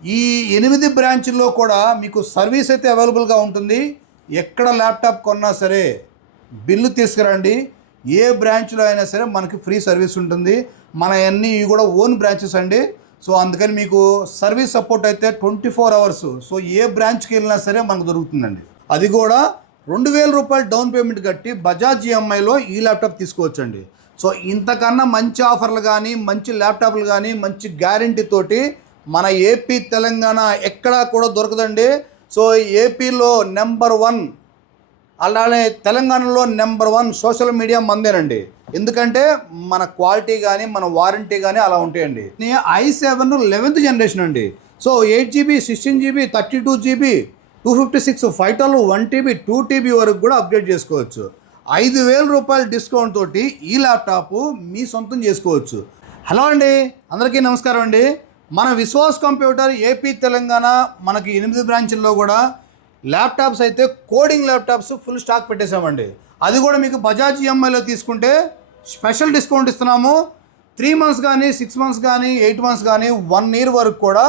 ఈ 8 బ్రాంచ్ల్లో కూడా మీకు సర్వీస్ అయితే అవైలబుల్గా ఉంటుంది. ఎక్కడ ల్యాప్టాప్ కొన్నా సరే బిల్లు తీసుకురండి. ఏ బ్రాంచ్లో అయినా సరే మనకి ఫ్రీ సర్వీస్ ఉంటుంది. మన అన్నీ కూడా ఓన్ బ్రాంచెస్ అండి. సో అందుకని మీకు సర్వీస్ సపోర్ట్ అయితే 24 అవర్స్. సో ఏ బ్రాంచ్కి వెళ్ళినా సరే మనకు దొరుకుతుందండి. అది కూడా ₹2000 డౌన్ పేమెంట్ కట్టి బజాజ్ ఈఎంఐలో ఈ ల్యాప్టాప్ తీసుకోవచ్చండి. సో ఇంతకన్నా మంచి ఆఫర్లు కానీ, మంచి ల్యాప్టాప్లు కానీ, మంచి గ్యారంటీ తోటి మన ఏపీ తెలంగాణ ఎక్కడా కూడా దొరకదండి. సో ఏపీలో నెంబర్ 1, అలానే తెలంగాణలో నెంబర్ 1 సోషల్ మీడియా మందేనండి. ఎందుకంటే మన క్వాలిటీ కానీ, మన వారంటీ కానీ అలా ఉంటాయండి. i7 11th జనరేషన్ అండి. So 8GB, 16GB, 32GB, 256, 512, 1TB, 2TB వరకు కూడా అప్గ్రేడ్ చేసుకోవచ్చు. ₹5000 డిస్కౌంట్ తోటి ఈ ల్యాప్టాప్ మీ సొంతం చేసుకోవచ్చు. హలో అండి, అందరికీ నమస్కారం అండి. మన విశ్వాస్ కంప్యూటర్ ఏపీ తెలంగాణ మనకి 8 బ్రాంచ్ల్లో కూడా ల్యాప్టాప్స్ అయితే కోడింగ్ ల్యాప్టాప్స్ ఫుల్ స్టాక్ పెట్టేశామండి. అది కూడా మీకు బజాజ్ ఈఎంఐలో తీసుకుంటే స్పెషల్ డిస్కౌంట్ ఇస్తున్నాము. 3 months కానీ, 6 months కానీ, 8 months కానీ, 1 year వరకు కూడా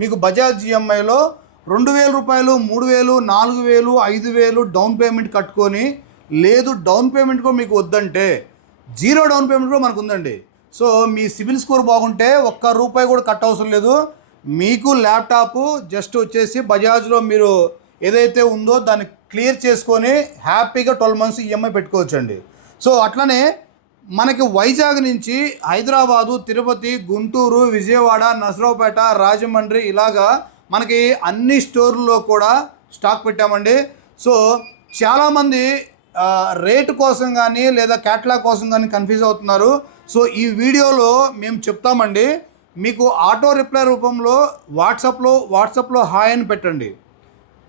మీకు బజాజ్ ఈఎంఐలో ₹2000, 3000, 4000, 5000 డౌన్ పేమెంట్ కట్టుకొని, లేదు డౌన్ పేమెంట్ కూడా మీకు వద్దంటే 0 డౌన్ పేమెంట్ కూడా మనకు ఉందండి. సో మీ సిబిల్ స్కోర్ బాగుంటే ₹1 కూడా కట్ అవసరం లేదు. మీకు ల్యాప్టాప్ జస్ట్ వచ్చేసి బజాజ్లో మీరు ఏదైతే ఉందో దాన్ని క్లియర్ చేసుకొని హ్యాపీగా 12 months ఈఎంఐ పెట్టుకోవచ్చండి. సో అట్లనే మనకి వైజాగ్ నుంచి హైదరాబాదు, తిరుపతి, గుంటూరు, విజయవాడ, నసరావుపేట, రాజమండ్రి ఇలాగా మనకి అన్ని స్టోర్లలో కూడా స్టాక్ పెట్టామండి. సో చాలామంది రేటు కోసం కానీ లేదా క్యాటలాగ్ కోసం కానీ కన్ఫ్యూజ్ అవుతున్నారు. సో ఈ వీడియోలో మేము చెప్తామండి. మీకు ఆటో రిప్లై రూపంలో వాట్సాప్లో హాయ్ అని పెట్టండి,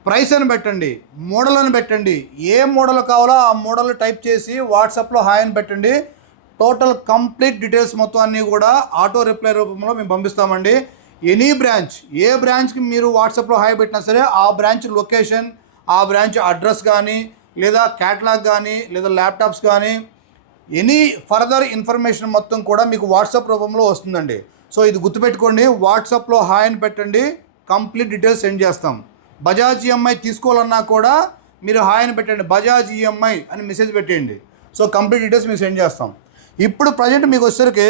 ప్రైస్ అని పెట్టండి, మోడల్ అని పెట్టండి. ఏ మోడల్ కావాలో ఆ మోడల్ టైప్ చేసి వాట్సాప్లో హాయ్ అని పెట్టండి. టోటల్ కంప్లీట్ డీటెయిల్స్ మొత్తం అన్నీ కూడా ఆటో రిప్లై రూపంలో మేము పంపిస్తామండి. ఎనీ బ్రాంచ్, ఏ బ్రాంచ్కి మీరు వాట్సాప్లో హాయ్ పెట్టినా సరే ఆ బ్రాంచ్ లొకేషన్, ఆ బ్రాంచ్ అడ్రస్ కానీ, లేదా క్యాటలాగ్ కానీ, లేదా ల్యాప్టాప్స్ కానీ, ఎనీ ఫర్దర్ ఇన్ఫర్మేషన్ మొత్తం కూడా మీకు వాట్సాప్ రూపంలో వస్తుందండి. సో ఇది గుర్తుపెట్టుకోండి, వాట్సాప్లో హాయ్ అని పెట్టండి, కంప్లీట్ డీటెయిల్స్ సెండ్ చేస్తాం. బజాజ్ ఈఎంఐ తీసుకోవాలన్నా కూడా మీరు హాయ్ అని పెట్టండి, బజాజ్ ఈఎంఐ అని మెసేజ్ పెట్టేయండి. సో కంప్లీట్ డీటెయిల్స్ మీకు సెండ్ చేస్తాం. ఇప్పుడు ప్రజెంట్ మీకు వచ్చేసరికి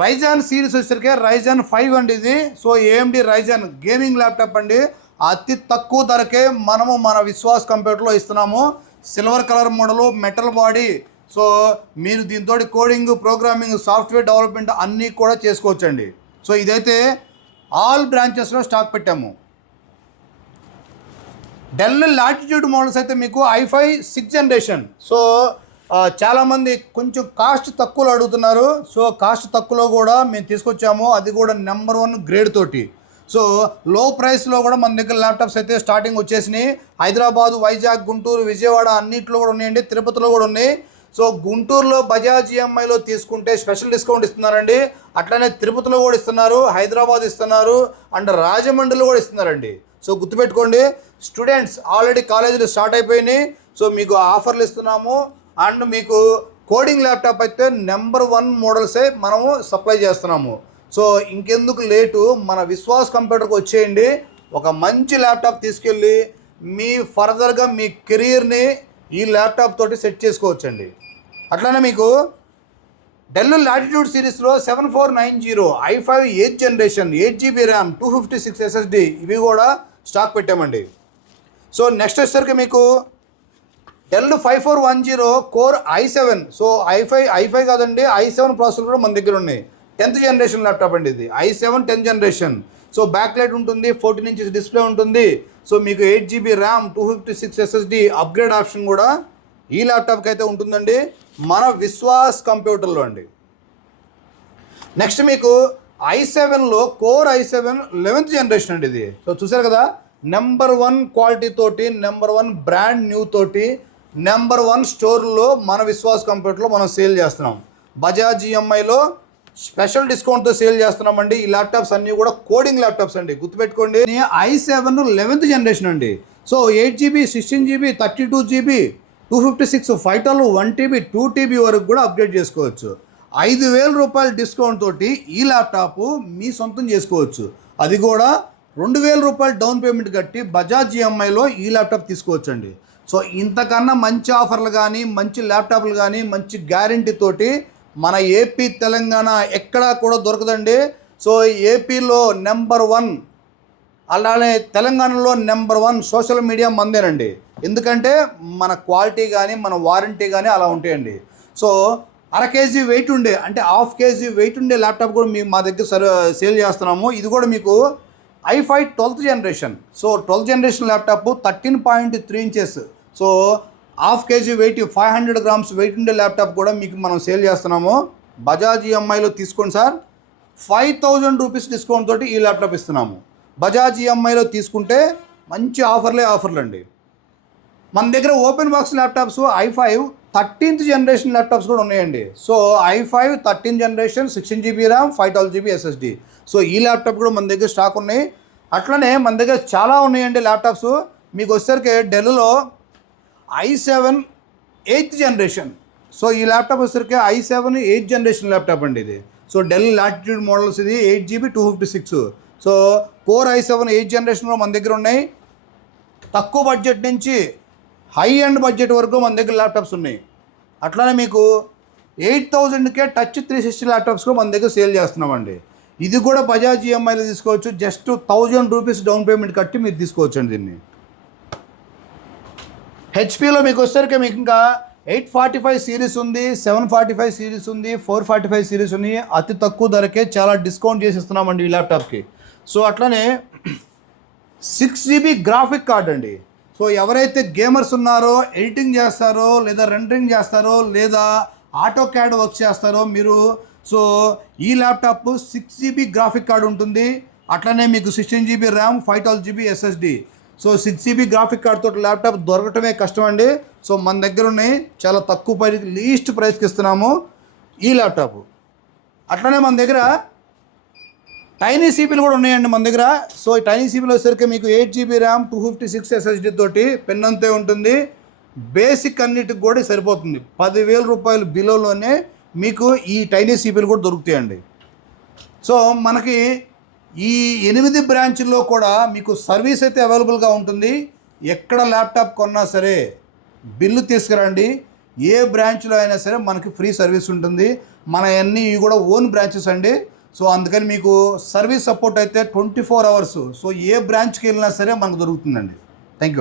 రైజాన్ సిరీస్ వచ్చేసరికి రైజాన్ 5 అండి ఇది. So AMD Ryzen gaming laptop అండి. అతి తక్కువ ధరకే మనము మన విశ్వాస్ కంప్యూటర్లో ఇస్తున్నాము. Silver colour model, metal body. So మీరు దీంతో కోడింగ్, ప్రోగ్రామింగ్, సాఫ్ట్వేర్ డెవలప్మెంట్ అన్నీ కూడా చేసుకోవచ్చండి. సో ఇదైతే ఆల్ బ్రాంచెస్లో స్టాక్ పెట్టాము. డెల్ లాటిట్యూడ్ మోడల్స్ అయితే మీకు i5 6th జనరేషన్. సో చాలామంది కొంచెం కాస్ట్ తక్కువలో అడుగుతున్నారు. సో కాస్ట్ తక్కువలో కూడా మేము తీసుకొచ్చాము, అది కూడా నెంబర్ 1 గ్రేడ్ తోటి. సో లో ప్రైస్లో కూడా మన దగ్గర ల్యాప్టాప్స్ అయితే స్టార్టింగ్ వచ్చేసినాయి. హైదరాబాదు, వైజాగ్, గుంటూరు, విజయవాడ అన్నింటిలో కూడా ఉన్నాయండి, తిరుపతిలో కూడా ఉన్నాయి. సో గుంటూరులో బజాజ్ ఈఎంఐలో తీసుకుంటే స్పెషల్ డిస్కౌంట్ ఇస్తున్నారండి. అట్లనే తిరుపతిలో కూడా ఇస్తున్నారు, హైదరాబాద్ ఇస్తున్నారు, అండ్ రాజమండ్రిలో కూడా ఇస్తున్నారండి. సో గుర్తుపెట్టుకోండి, స్టూడెంట్స్ ఆల్రెడీ కాలేజీలు స్టార్ట్ అయిపోయినాయి. సో మీకు ఆఫర్లు ఇస్తున్నాము. అండ్ మీకు కోడింగ్ ల్యాప్టాప్ అయితే నెంబర్ 1 మోడల్సే మనము సప్లై చేస్తున్నాము. సో ఇంకెందుకు లేటు, మన విశ్వాస్ కంప్యూటర్కి వచ్చేయండి. ఒక మంచి ల్యాప్టాప్ తీసుకెళ్ళి మీ ఫర్దర్గా మీ కెరీర్ని ఈ ల్యాప్టాప్ తోటి సెట్ చేసుకోవచ్చండి. అట్లానే మీకు డెల్ లాటిట్యూడ్ సిరీస్లో 7490 i5 8th generation, 8GB RAM, 256 SSD ఇవి కూడా స్టాక్ పెట్టామండి. సో నెక్స్ట్ వచ్చేసరికి మీకు del 5410 core i7. So i5 కాదండి, i7 ప్రాసెసర్ కూడా మన దగ్గర ఉన్నాయి. 10th జనరేషన్ ల్యాప్టాప్ అండి ఇది, i7 10th generation. So back light ఉంటుంది, 14 inches డిస్ప్లే ఉంటుంది. సో మీకు 8GB RAM, 256 SSD upgrade option కూడా ఈ ల్యాప్టాప్కి అయితే ఉంటుందండి మన విశ్వాస్ కంప్యూటర్లో అండి. నెక్స్ట్ మీకు i7లో కోర్ i7 11th జనరేషన్ అండి ఇది. సో చూసారు కదా, నెంబర్ 1 క్వాలిటీ తోటి, నెంబర్ 1 బ్రాండ్ న్యూ తోటి, నెంబర్ 1 స్టోర్లో మన విశ్వాస్ కంప్యూటర్లో మనం సేల్ చేస్తున్నాం. బజాజ్ ఈఎంఐలో స్పెషల్ డిస్కౌంట్తో సేల్ చేస్తున్నామండి. ఈ ల్యాప్టాప్స్ అన్నీ కూడా కోడింగ్ ల్యాప్టాప్స్ అండి, గుర్తుపెట్టుకోండి. i7 11th జనరేషన్ అండి. So 8GB, 16GB, 32GB, 256, 512, 1TB, 2TB వరకు కూడా అప్గ్రేడ్ చేసుకోవచ్చు. ₹5000 డిస్కౌంట్ తోటి ఈ ల్యాప్టాప్ మీ సొంతం చేసుకోవచ్చు. అది కూడా రూ. 2000 డౌన్ పేమెంట్ కట్టి బజాజ్ ఈఎంఐలో ఈ ల్యాప్టాప్ తీసుకోవచ్చండి. సో ఇంతకన్నా మంచి ఆఫర్లు కానీ, మంచి ల్యాప్టాప్లు కానీ, మంచి గ్యారంటీ తోటి మన ఏపీ తెలంగాణ ఎక్కడా కూడా దొరకదండి. సో ఏపీలో నెంబర్ 1, అలానే తెలంగాణలో నెంబర్ 1 సోషల్ మీడియా మందేనండి. ఎందుకంటే మన క్వాలిటీ కానీ, మన వారంటీ కానీ అలా ఉంటాయండి. సో అర కేజీ వెయిట్ ఉండే, అంటే హాఫ్ కేజీ వెయిట్ ఉండే ల్యాప్టాప్ కూడా మేము మా దగ్గర సేల్ చేస్తున్నాము. ఇది కూడా మీకు i5 12th generation. So 12th generation laptop 13.3 inches. So half kg weight 500 grams weight ఉండే ల్యాప్టాప్ కూడా మీకు మనం సేల్ చేస్తున్నాము. బజాజ్ ఈఎంఐలో తీసుకోండి సార్. 5000 రూపీస్ డిస్కౌంట్ తోటి ఈ ల్యాప్టాప్ ఇస్తున్నాము. బజాజ్ ఈఎంఐలో తీసుకుంటే మంచి ఆఫర్లు అండి. మన దగ్గర open box laptops i5 13th generation laptops కూడా ఉన్నాయండి. So i5 13th generation 16 GB RAM 512 GB SSD. So ఈ ల్యాప్టాప్ కూడా మన దగ్గర స్టాక్ ఉన్నాయి. అట్లనే మన దగ్గర చాలా ఉన్నాయండి ల్యాప్టాప్స్. మీకు వచ్చేసరికి డెల్లో i7 8th జనరేషన్. సో ఈ ల్యాప్టాప్ వచ్చేసరికి i7 8th జనరేషన్ ల్యాప్టాప్ అండి ఇది. సో డెల్ లాటిట్యూడ్ మోడల్స్ ఇది 8GB 256. So core i7 8th జనరేషన్లో మన దగ్గర ఉన్నాయి. తక్కువ బడ్జెట్ నుంచి హై ఎండ్ బడ్జెట్ వరకు మన దగ్గర ల్యాప్టాప్స్ ఉన్నాయి. అట్లానే మీకు 8000కే టచ్ 360 ల్యాప్టాప్స్ కూడా మన దగ్గర సేల్ చేస్తున్నామండి. ఇది కూడా బజాజ్ ఈఎంఐలో తీసుకోవచ్చు. జస్ట్ 1000 రూపీస్ డౌన్ పేమెంట్ కట్టి మీరు తీసుకోవచ్చు అండి దీన్ని. హెచ్పిలో మీకు వచ్చేసరికి మీకు ఇంకా 845 సిరీస్ ఉంది, 745 సిరీస్ ఉంది, 445 సిరీస్ ఉంది. అతి తక్కువ ధరకే చాలా డిస్కౌంట్ చేసి ఇస్తున్నామండి ఈ ల్యాప్టాప్కి. సో అట్లనే 6GB గ్రాఫిక్ కార్డ్ అండి. సో ఎవరైతే గేమర్స్ ఉన్నారో, ఎడిటింగ్ చేస్తారో, లేదా రెండరింగ్ చేస్తారో, లేదా ఆటో క్యాడ్ వర్క్ చేస్తారో మీరు, సో ఈ ల్యాప్టాప్ 6GB గ్రాఫిక్ కార్డ్ ఉంటుంది. అట్లనే మీకు 16GB RAM 512 GB SSD. So 6GB graphic card తోటి ల్యాప్టాప్ దొరకటమే కష్టం అండి. సో మన దగ్గర ఉన్నాయి, చాలా తక్కువ లీస్ట్ ప్రైస్కి ఇస్తున్నాము ఈ ల్యాప్టాప్. అట్లనే మన దగ్గర టైనీ సిపిలు కూడా ఉన్నాయండి మన దగ్గర. సో ఈ టైనీ సిపిలో వచ్చేసరికి మీకు 8GB ర్యామ్ 256 SSD తోటి పెన్ అంతే ఉంటుంది. బేసిక్ అన్నిటికి కూడా సరిపోతుంది. 10,000 రూపాయలు బిలోలోనే మీకు ఈ టైనీ సిపిలు కూడా దొరుకుతాయండి. సో మనకి ఈ 8 బ్రాంచ్ల్లో కూడా మీకు సర్వీస్ అయితే అవైలబుల్గా ఉంటుంది. ఎక్కడ ల్యాప్టాప్ కొన్నా సరే బిల్లు తీసుకురండి. ఏ బ్రాంచ్లో అయినా సరే మనకి ఫ్రీ సర్వీస్ ఉంటుంది. మన అన్నీ కూడా ఓన్ బ్రాంచెస్ అండి. సో అందుకని మీకు సర్వీస్ సపోర్ట్ అయితే 24 hours. సో ఏ బ్రాంచ్కి వెళ్ళినా సరే మనకు దొరుకుతుందండి. Thank you.